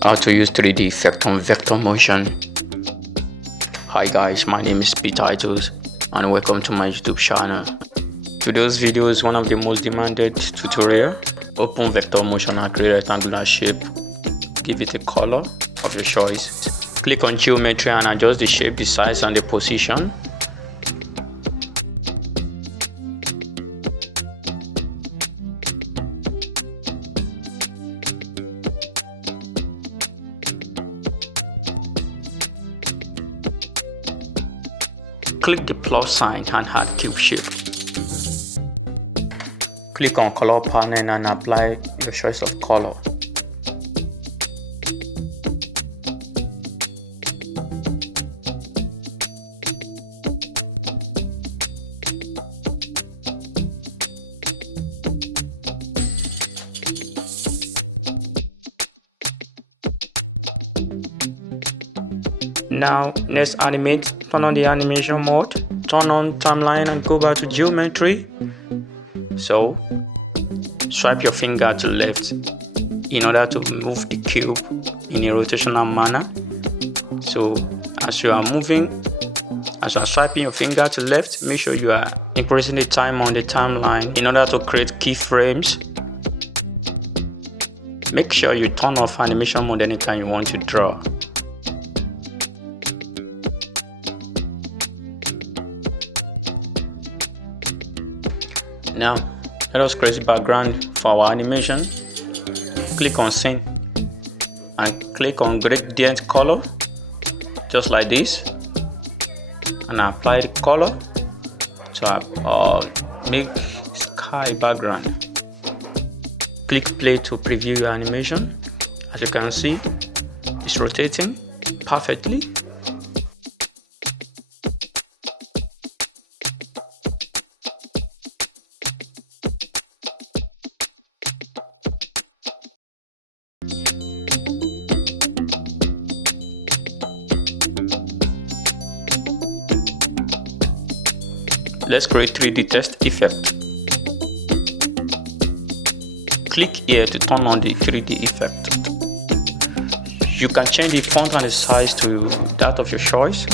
How to use 3D effect on vector motion. Hi guys, my name is P-Titus and welcome to my YouTube channel. Today's video is one of the most demanded tutorial. Open vector motion and create a rectangular shape. Give it a color of your choice. Click on geometry and adjust the shape, the size and the position. Click the plus sign and add cube shape. Click on color panel and apply your choice of color. Now let's animate. Turn on the animation mode, turn on timeline and go back to geometry. So swipe your finger to left in order to move the cube in a rotational manner. So as you are swiping your finger to left, make sure you are increasing the time on the timeline in order to create keyframes. Make sure you turn off animation mode anytime you want to draw. Now, let us create a background for our animation. Click on Scene and click on Gradient Color, just like this, and apply the color to make sky background. Click play to preview your animation. As you can see, it's rotating perfectly. Let's create 3D text effect. Click here to turn on the 3D effect. You can change the font and the size to that of your choice.